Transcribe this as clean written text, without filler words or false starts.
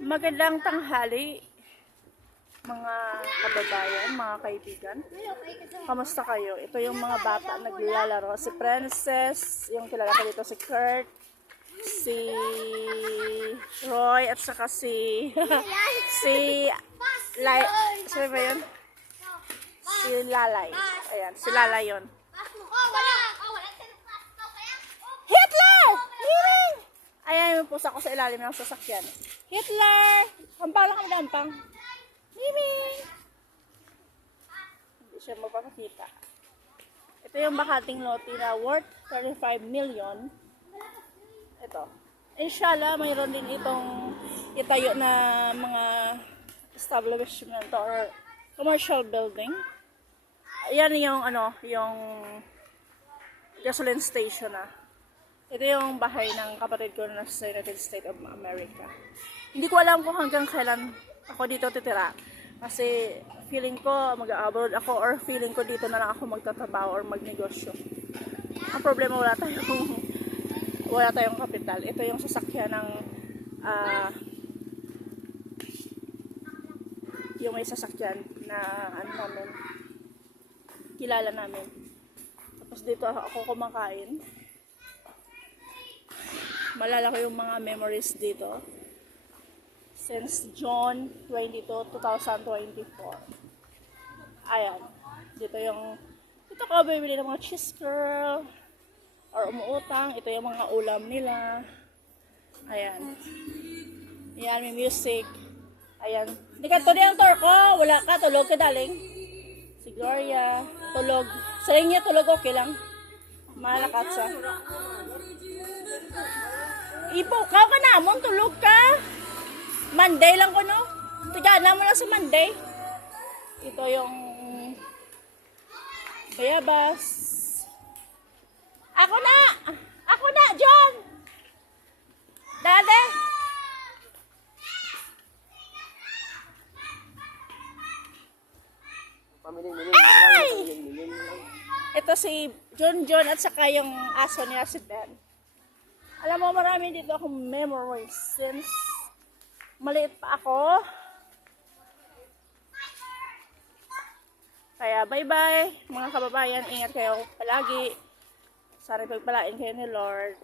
Magandang tanghali, mga kababayan, mga kaibigan. Kamusta kayo? Ito yung mga bata naglalaro. Si Princess, yung kilala ko dito, si Kurt, si Roy, at saka si sino ba yun? Si Lalay. Ayan, si Lalay yun. Hitler! Hiring! Ayan yung pusa ko sa ilalim ng sasakyan. Hitler! Hampang lang kami hampang. Hiring! Hindi siya mapapakita. Ito yung bakating lote na worth 35 million. Ito. Inshallah, mayroon din itong itayo na mga establishment or commercial building. Yan yung yung gasoline station na. Ito yung bahay ng kapatid ko na sa United States of America. Hindi ko alam kung hanggang kailan ako dito titira. Kasi feeling ko mag-abroad ako or feeling ko dito na lang ako magtatrabaho or magnegosyo. Ang problema wala tayong kapital. Ito yung sasakyan ng yung may sasakyan na namin, kilala namin. Tapos dito ako kumakain. Malala ko yung mga memories dito since June 22, 2024. Ayan, dito ko bibili ng mga cheese curl or umuutang. Ito yung mga ulam nila. Ayan, ayan, may music. Ayan, hindi ka tuloy ang tour ko. Wala ka, tulog ka daling. Si Gloria, tulog. Sa inyo, tulog okay lang. Malakat sa ipukaw ka namon, tulog ka. Monday lang ko, no? Tigana mo lang sa Monday. Ito yung bayabas. Ako na, John! Dade! Ay! Ito si John at saka yung aso niya si Ben. Alam mo, marami dito akong memories since maliit pa ako. Kaya bye-bye mga kababayan. Ingat kayo palagi. Sana pagpalain kayo ni Lord.